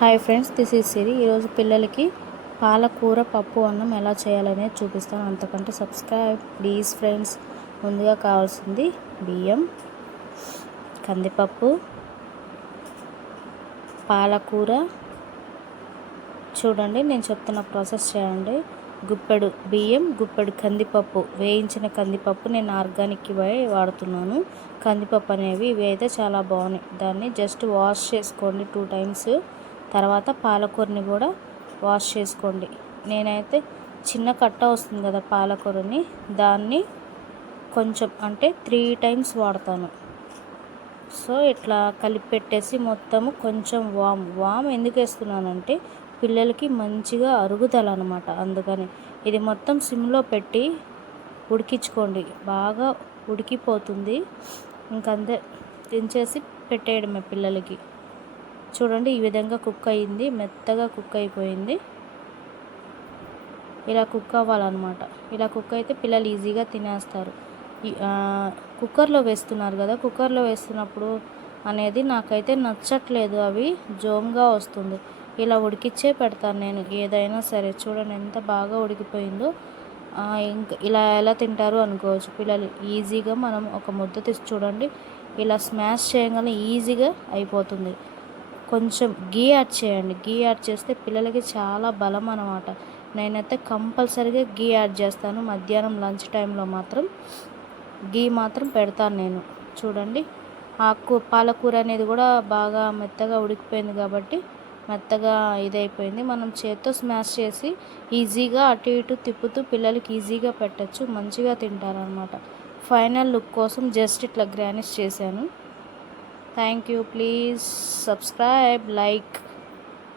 Hi friends, this is సిరి. ఈరోజు పిల్లలకి పాలకూర పప్పు అన్నం ఎలా చేయాలనేది చూపిస్తాను. అంతకంటే సబ్స్క్రైబ్ ప్లీజ్ ఫ్రెండ్స్. ముందుగా కావాల్సింది బియ్యం, కందిపప్పు, పాలకూర. చూడండి, నేను చెప్తున్న ప్రాసెస్ చేయండి. గుప్పెడు బియ్యం, గుప్పెడు కందిపప్పు, వేయించిన కందిపప్పు. నేను ఆర్గానిక్ వాడుతున్నాను. కందిపప్పు అనేవి ఇవి అయితే చాలా బాగున్నాయి. దాన్ని జస్ట్ వాష్ చేసుకోండి 2 times. తర్వాత పాలకూరని కూడా వాష్ చేసుకోండి. నేనైతే చిన్న కట్ట వస్తుంది కదా పాలకూరని, దాన్ని కొంచెం అంటే 3 times వాడతాను. సో ఇట్లా కలిపి పెట్టేసి మొత్తము కొంచెం వామ్ ఎందుకు వేస్తున్నానంటే పిల్లలకి మంచిగా అరుగుదల అనమాట. అందుకని ఇది మొత్తం సిమ్లో పెట్టి ఉడికించుకోండి. బాగా ఉడికిపోతుంది. ఇంకంతే, దించేసి పెట్టేయడమే పిల్లలకి. చూడండి, ఈ విధంగా కుక్ అయ్యింది, మెత్తగా కుక్ అయిపోయింది. ఇలా కుక్ అవ్వాలన్నమాట. ఇలా కుక్ అయితే పిల్లలు ఈజీగా తినేస్తారు. కుక్కర్లో వేస్తున్నారు కదా, కుక్కర్లో వేస్తున్నప్పుడు అనేది నాకైతే నచ్చట్లేదు. అవి జోమ్గా వస్తుంది. ఇలా ఉడికిచ్చే పెడతాను నేను ఏదైనా సరే. చూడండి ఎంత బాగా ఉడికిపోయిందో. ఇంకా ఇలా ఎలా తింటారు అనుకోవచ్చు పిల్లలు ఈజీగా. మనం ఒక ముద్ద తీసి చూడండి, ఇలా స్మాష్ చేయగానే ఈజీగా అయిపోతుంది. కొంచెం గీ యాడ్ చేయండి. గీ యాడ్ చేస్తే పిల్లలకి చాలా బలం అన్నమాట. నేనైతే కంపల్సరీగా గీ యాడ్ చేస్తాను. మధ్యాహ్నం లంచ్ టైంలో మాత్రం గీ మాత్రం పెడతాను నేను. చూడండి, పాలకూర అనేది కూడా బాగా మెత్తగా ఉడికిపోయింది కాబట్టి మెత్తగా ఇదైపోయింది. మనం చేత్తో స్మాష్ చేసి ఈజీగా అటు ఇటు తిప్పుతూ పిల్లలకి ఈజీగా పెట్టచ్చు. మంచిగా తింటారనమాట. ఫైనల్ లుక్ కోసం జస్ట్ ఇట్లా గార్నిష్ చేశాను. Thank you. Please subscribe, like.